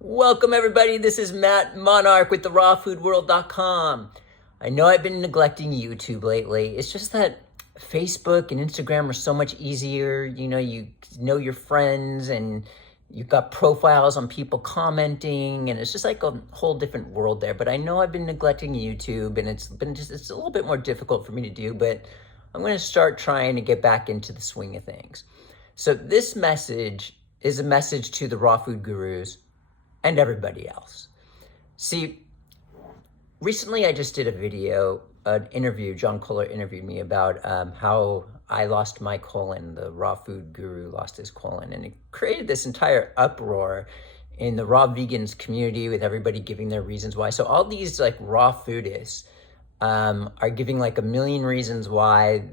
Welcome everybody, this is Matt Monarch with the rawfoodworld.com. I know I've been neglecting YouTube lately. It's just that Facebook and Instagram are so much easier. You know your friends and you've got profiles on people commenting and it's just like a whole different world there. But I know I've been neglecting YouTube and it's a little bit more difficult for me to do, but I'm going to start trying to get back into the swing of things. So this message is a message to the raw food gurus and everybody else. See, recently I just did a video, an interview, John Kohler interviewed me about how I lost my colon, the raw food guru lost his colon, and it created this entire uproar in the raw vegans community with everybody giving their reasons why. So all these like raw foodists are giving like a million reasons why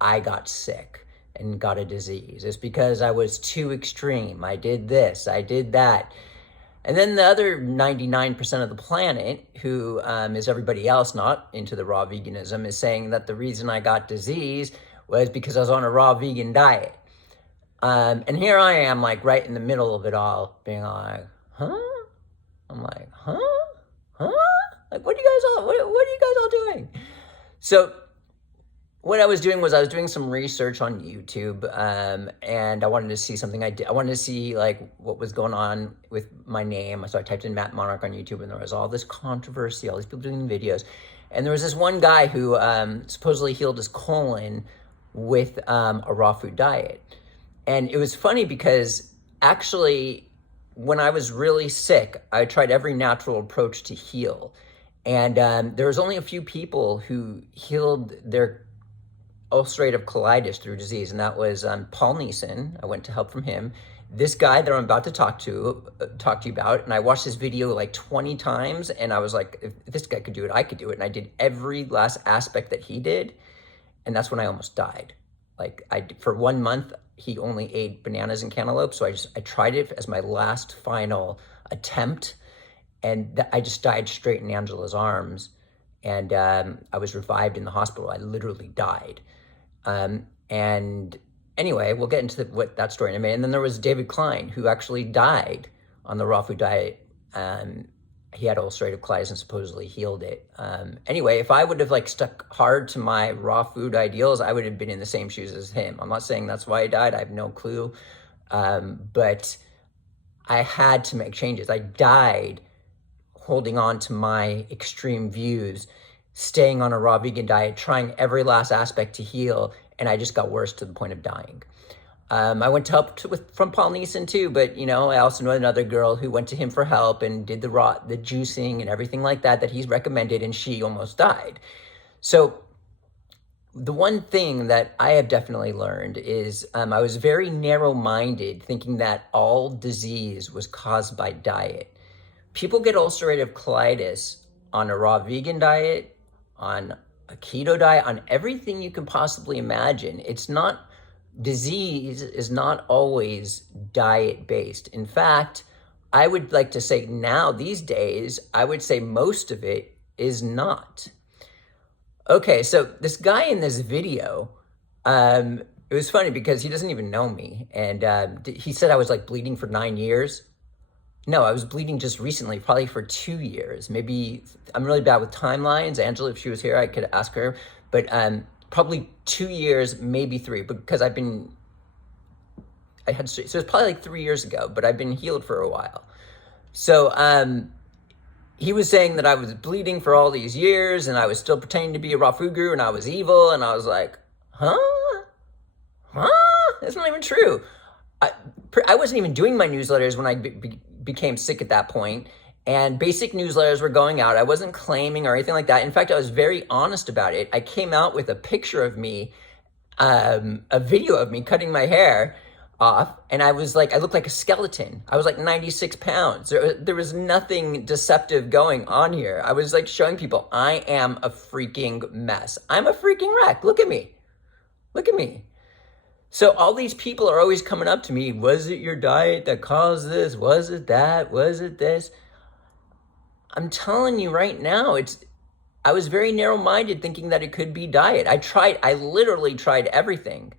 I got sick and got a disease. It's because I was too extreme. I did this, I did that. And then the other 99% of the planet, who is everybody else not into the raw veganism, is saying that the reason I got disease was because I was on a raw vegan diet. And here I am, like right in the middle of it all, being like, huh? I'm like, huh? Huh? Like, what are you guys all doing? So what I was doing was I was doing some research on YouTube, and I wanted to see something I wanted to see like what was going on with my name. So I typed in Matt Monarch on YouTube, and there was all this controversy, all these people doing videos, and there was this one guy who supposedly healed his colon with a raw food diet, and it was funny because actually, when I was really sick, I tried every natural approach to heal, and there was only a few people who healed their ulcerative colitis through disease, and that was Paul Neeson. I went to help from him. This guy that I'm about to talk to you about, and I watched this video like 20 times, and I was like, if this guy could do it, I could do it. And I did every last aspect that he did, and that's when I almost died. For 1 month, he only ate bananas and cantaloupe, so I tried it as my last final attempt, and I just died straight in Angela's arms, and I was revived in the hospital. I literally died. And anyway, we'll get into what that story in a minute. And then there was David Klein, who actually died on the raw food diet. He had ulcerative colitis and supposedly healed it. Anyway, if I would have like stuck hard to my raw food ideals, I would have been in the same shoes as him. I'm not saying that's why I died. I have no clue. But I had to make changes. I died holding on to my extreme views, staying on a raw vegan diet, trying every last aspect to heal, and I just got worse to the point of dying. I went to help from Paul Neeson too, but I also know another girl who went to him for help and did the juicing and everything like that he's recommended, and she almost died. So the one thing that I have definitely learned is I was very narrow-minded, thinking that all disease was caused by diet. People get ulcerative colitis on a raw vegan diet, on a keto diet, on everything you can possibly imagine. Disease is not always diet-based. In fact, I would like to say now, these days, I would say most of it is not. Okay, so this guy in this video, it was funny because he doesn't even know me. And he said I was like bleeding for 9 years. No, I was bleeding just recently, probably for 2 years. Maybe I'm really bad with timelines. Angela, if she was here, I could ask her. But probably 2 years, maybe 3, because so it's probably like 3 years ago, but I've been healed for a while. So he was saying that I was bleeding for all these years and I was still pretending to be a raw food guru and I was evil. And I was like, huh? That's not even true. I wasn't even doing my newsletters when I became sick at that point, and basic newsletters were going out. I wasn't claiming or anything like that. In fact, I was very honest about it. I came out with a picture of me, a video of me cutting my hair off, and I looked like a skeleton. I was like 96 pounds. There was nothing deceptive going on here. I was like showing people I am a freaking mess. I'm a freaking wreck. Look at me. Look at me. So all these people are always coming up to me, was it your diet that caused this? Was it that? Was it this? I'm telling you right now, I was very narrow-minded thinking that it could be diet. I literally tried everything.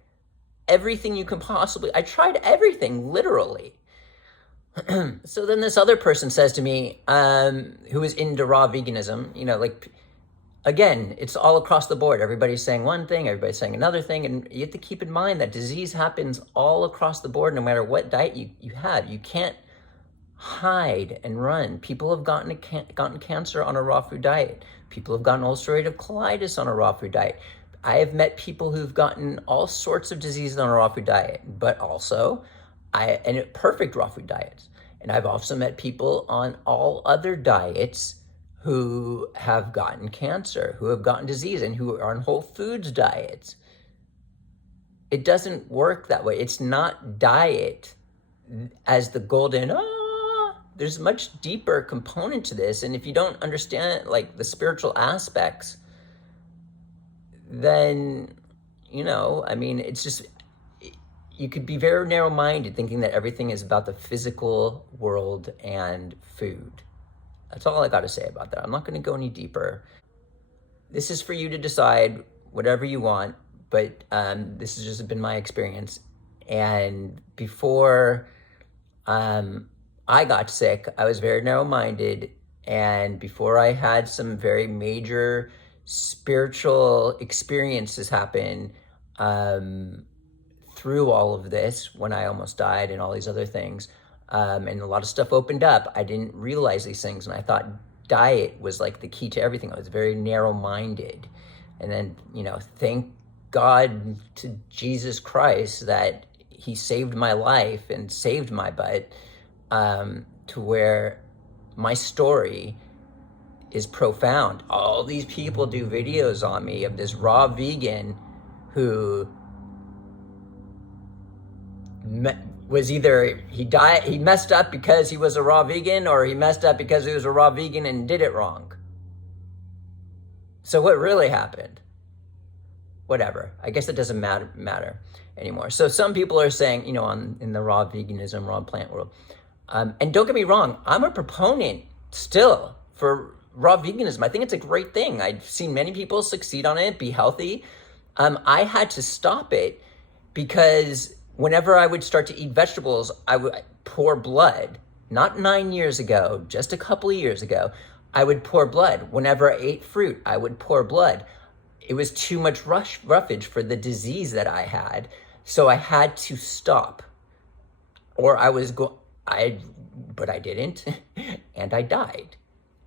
Everything you can possibly, I tried everything, literally. So then this other person says to me, who is into raw veganism, like, again, it's all across the board. Everybody's saying one thing, everybody's saying another thing, and you have to keep in mind that disease happens all across the board, no matter what diet you have. You can't hide and run. People have gotten cancer on a raw food diet. People have gotten ulcerative colitis on a raw food diet. I have met people who've gotten all sorts of diseases on a raw food diet, but also perfect raw food diets. And I've also met people on all other diets who have gotten cancer, who have gotten disease, and who are on whole foods diets. It doesn't work that way. It's not diet as the golden, there's a much deeper component to this. And if you don't understand like the spiritual aspects, then, it's just, you could be very narrow-minded thinking that everything is about the physical world and food. That's all I got to say about that. I'm not going to go any deeper. This is for you to decide whatever you want, but this has just been my experience. And before I got sick, I was very narrow-minded, and before I had some very major spiritual experiences happen through all of this, when I almost died and all these other things, and a lot of stuff opened up, I didn't realize these things, and I thought diet was like the key to everything. I was very narrow-minded. And then, thank God to Jesus Christ that he saved my life and saved my butt, to where my story is profound. All these people do videos on me of this raw vegan who was either he messed up because he was a raw vegan, or he messed up because he was a raw vegan and did it wrong. So what really happened? Whatever. I guess it doesn't matter anymore. So some people are saying, in the raw veganism, raw plant world, and don't get me wrong, I'm a proponent still for raw veganism. I think it's a great thing. I've seen many people succeed on it, be healthy. I had to stop it because whenever I would start to eat vegetables, I would pour blood. Not 9 years ago, just a couple of years ago, I would pour blood. Whenever I ate fruit, I would pour blood. It was too much roughage for the disease that I had. So I had to stop. Or but I didn't, and I died.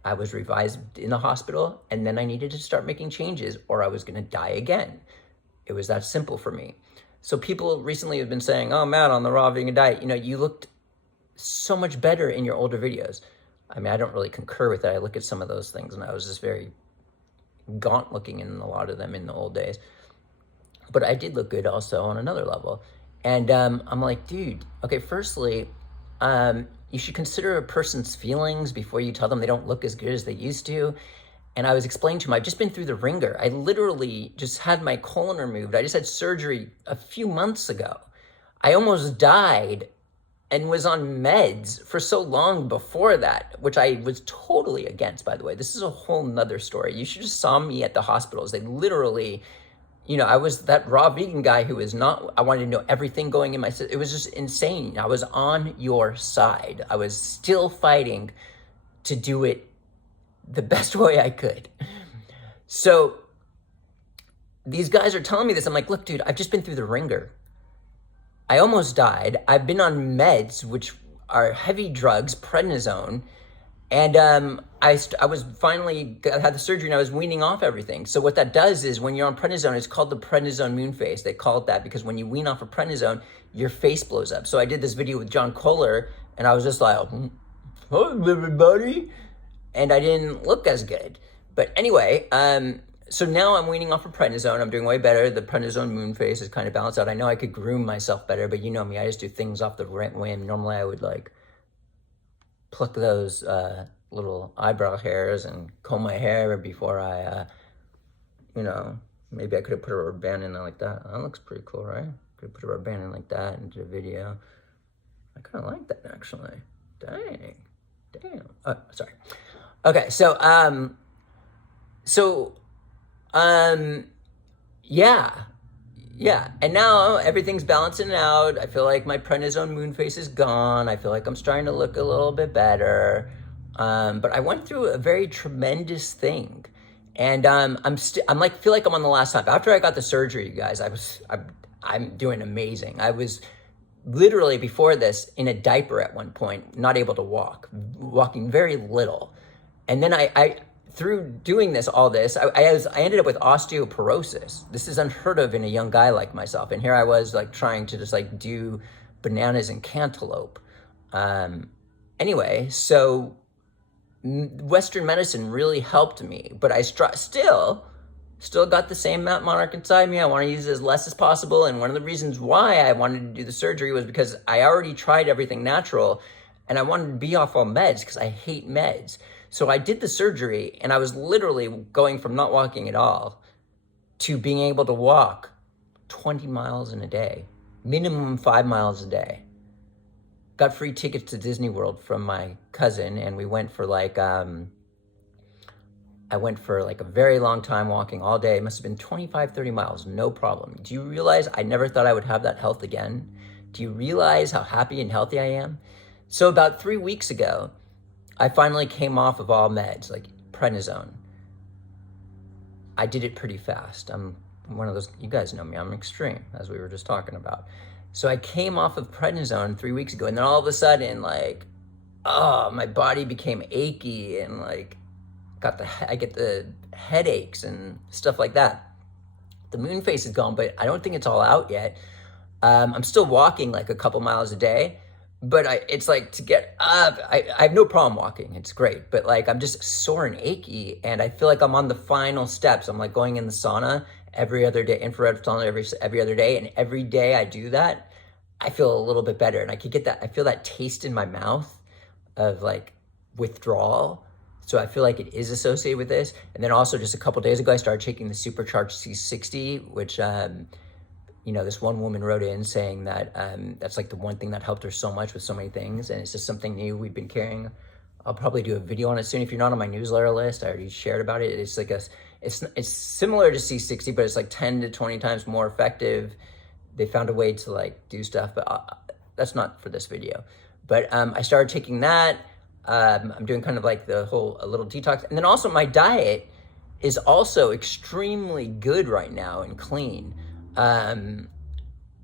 I was revised in the hospital, and then I needed to start making changes, or I was going to die again. It was that simple for me. So people recently have been saying, oh, Matt, on the raw vegan diet, you looked so much better in your older videos. I mean, I don't really concur with that. I look at some of those things, and I was just very gaunt looking in a lot of them in the old days. But I did look good also on another level. And I'm like, dude, okay, firstly, you should consider a person's feelings before you tell them they don't look as good as they used to. And I was explaining to him, I've just been through the ringer. I literally just had my colon removed. I just had surgery a few months ago. I almost died and was on meds for so long before that, which I was totally against, by the way. This is a whole nother story. You should just saw me at the hospitals. They literally, I was that raw vegan guy who was not, I wanted to know everything going in my system. It was just insane. I was on your side. I was still fighting to do it the best way I could. So these guys are telling me this. I'm like, look, dude, I've just been through the ringer. I almost died. I've been on meds, which are heavy drugs, prednisone. And I was finally, I had the surgery and I was weaning off everything. So what that does is when you're on prednisone, it's called the prednisone moon phase. They call it that because when you wean off of prednisone, your face blows up. So I did this video with John Kohler and I was just like, hi, everybody. And I didn't look as good. But anyway, so now I'm weaning off of prednisone. I'm doing way better. The prednisone moon phase is kind of balanced out. I know I could groom myself better, but you know me, I just do things off the whim. Normally I would like pluck those little eyebrow hairs and comb my hair before I, maybe I could have put a rubber band in there like that. That looks pretty cool, right? Could have put a rubber band in like that and did a video. I kind of like that actually. Damn. Oh, sorry. Okay, yeah, yeah, and now everything's balancing out. I feel like my prednisone moon face is gone. I feel like I'm starting to look a little bit better. But I went through a very tremendous thing, and I'm like feel like I'm on the last lap. After I got the surgery, you guys, I'm doing amazing. I was literally before this in a diaper at one point, not able to walk, walking very little, and then I through doing all this, I ended up with osteoporosis. This is unheard of in a young guy like myself. And here I was like trying to just like do bananas and cantaloupe. Anyway, so Western medicine really helped me, but I still got the same Matt Monarch inside me. I want to use it as less as possible. And one of the reasons why I wanted to do the surgery was because I already tried everything natural and I wanted to be off all meds because I hate meds. So I did the surgery and I was literally going from not walking at all to being able to walk 20 miles in a day, minimum 5 miles a day. Got free tickets to Disney World from my cousin, and we went for like, I went for like a very long time walking all day. It must have been 25, 30 miles, no problem. Do you realize I never thought I would have that health again? Do you realize how happy and healthy I am? So about 3 weeks ago, I finally came off of all meds, like prednisone. I did it pretty fast. I'm one of those, you guys know me, I'm extreme, as we were just talking about. So I came off of prednisone 3 weeks ago, and then all of a sudden, like, oh, my body became achy, and like, I get the headaches and stuff like that. The moon face is gone, but I don't think it's all out yet. I'm still walking like a couple miles a day, but it's like to get up, I have no problem walking. It's great, but like I'm just sore and achy, and I feel like I'm on the final steps. I'm like going in the sauna every other day, infrared sauna every other day, and every day I do that, I feel a little bit better, and I feel that taste in my mouth of like withdrawal. So I feel like it is associated with this. And then also just a couple days ago, I started taking the Supercharged C60, which this one woman wrote in saying that that's like the one thing that helped her so much with so many things. And it's just something new we've been carrying. I'll probably do a video on it soon. If you're not on my newsletter list, I already shared about it. It's like it's similar to C60, but it's like 10 to 20 times more effective. They found a way to like do stuff, but that's not for this video. But I started taking that. I'm doing kind of like a little detox. And then also my diet is also extremely good right now and clean. I'm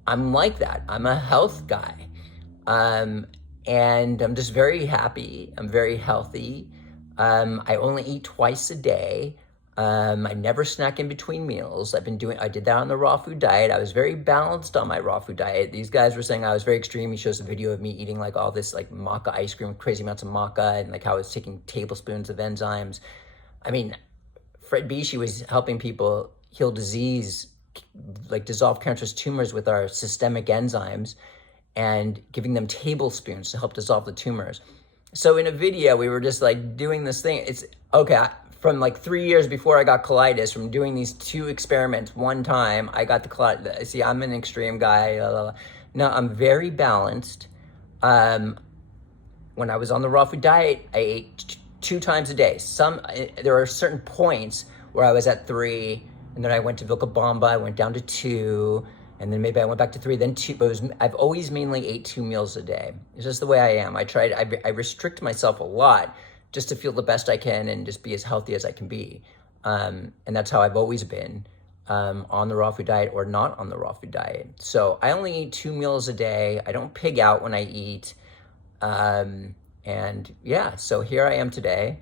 like that. I'm a health guy. And I'm just very happy. I'm very healthy. I only eat twice a day. I never snack in between meals. I did that on the raw food diet. I was very balanced on my raw food diet. These guys were saying I was very extreme. He shows a video of me eating like all this like maca ice cream, crazy amounts of maca, and like how I was taking tablespoons of enzymes. I mean, Fred Beachy was helping people heal disease, like dissolve cancerous tumors with our systemic enzymes and giving them tablespoons to help dissolve the tumors. So in a video, we were just like doing this thing. It's okay. From like 3 years before I got colitis, from doing these 2 experiments one time, I got the colitis. See, I'm an extreme guy. No, I'm very balanced. When I was on the raw food diet, I ate 2 times a day. There are certain points where I was at 3, and then I went to Vilcabamba, I went down to 2, and then maybe I went back to 3, then 2, but I've always mainly ate 2 meals a day. It's just the way I am. I restrict myself a lot just to feel the best I can and just be as healthy as I can be. And that's how I've always been, on the raw food diet or not on the raw food diet. So I only eat 2 meals a day. I don't pig out when I eat. And yeah, so here I am today,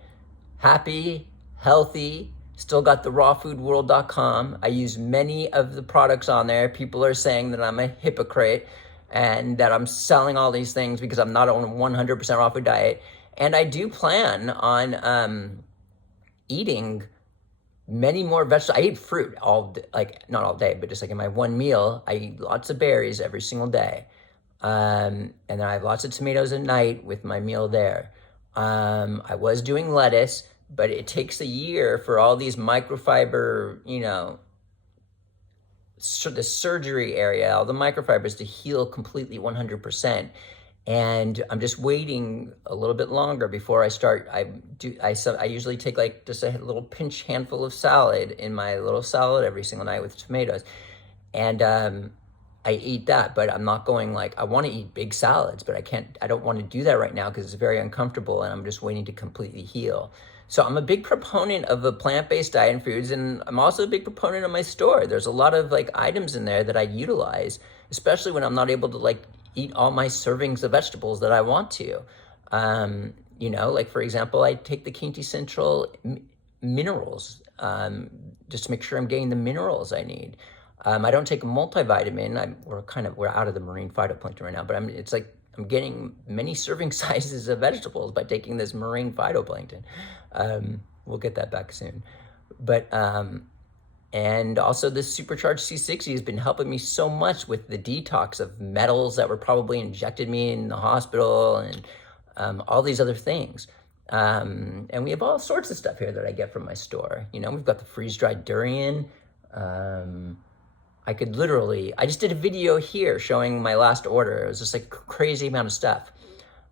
happy, healthy, still got the rawfoodworld.com. I use many of the products on there. People are saying that I'm a hypocrite and that I'm selling all these things because I'm not on a 100% raw food diet. And I do plan on eating many more vegetables. I eat fruit not all day, but just like in my one meal, I eat lots of berries every single day. And then I have lots of tomatoes at night with my meal there. I was doing lettuce, but it takes a year for all these microfiber, the surgery area, all the microfibers to heal completely 100%. And I'm just waiting a little bit longer before I start. I usually take like just a little handful of salad in my little salad every single night with tomatoes. And I eat that, but I'm not going like, I want to eat big salads, but I don't want to do that right now because it's very uncomfortable and I'm just waiting to completely heal. So I'm a big proponent of a plant-based diet and foods, and I'm also a big proponent of my store. There's a lot of like items in there that I utilize, especially when I'm not able to like eat all my servings of vegetables that I want to. Like for example, I take the quintessential minerals, just to make sure I'm getting the minerals I need. I don't take a multivitamin. We're out of the marine phytoplankton right now, but it's like I'm getting many serving sizes of vegetables by taking this marine phytoplankton. We'll get that back soon. But and also this supercharged C60 has been helping me so much with the detox of metals that were probably injected me in the hospital and all these other things. And we have all sorts of stuff here that I get from my store. We've got the freeze-dried durian. I just did a video here showing my last order. It was just like a crazy amount of stuff.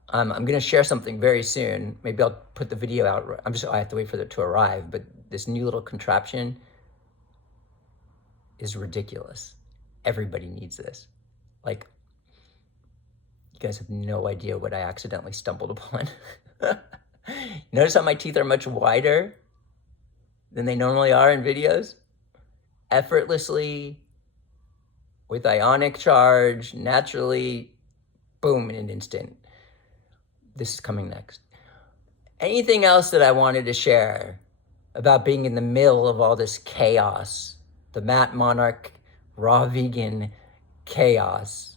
I'm going to share something very soon. Maybe I'll put the video out. I have to wait for it to arrive, but this new little contraption is ridiculous. Everybody needs this. Like, you guys have no idea what I accidentally stumbled upon. Notice how my teeth are much wider than they normally are in videos? Effortlessly, with ionic charge, naturally, boom, in an instant. This is coming next. Anything else that I wanted to share about being in the middle of all this chaos? The Matt Monarch raw vegan chaos.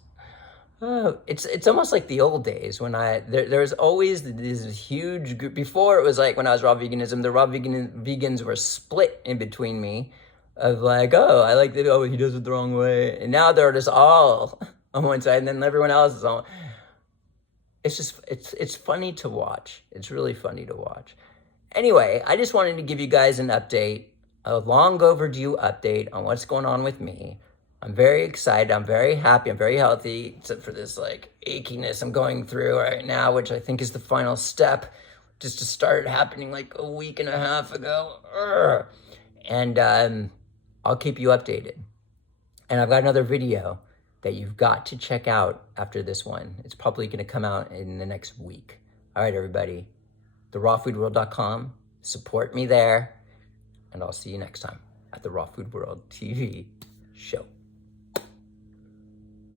Oh, it's almost like the old days when there's always this huge group. Before it was like when I was raw veganism, the raw vegans were split in between me of like, oh, I like that, oh, he does it the wrong way. And now they're just all on one side and then everyone else is on. It's funny to watch. It's really funny to watch. Anyway, I just wanted to give you guys an update, a long overdue update on what's going on with me. I'm very excited. I'm very happy. I'm very healthy, except for this like achiness I'm going through right now, which I think is the final step, just to start happening like a week and a half ago. Urgh. And I'll keep you updated. And I've got another video that you've got to check out after this one. It's probably going to come out in the next week. All right, everybody. TheRawFoodWorld.com. Support me there. And I'll see you next time at the Raw Food World TV show.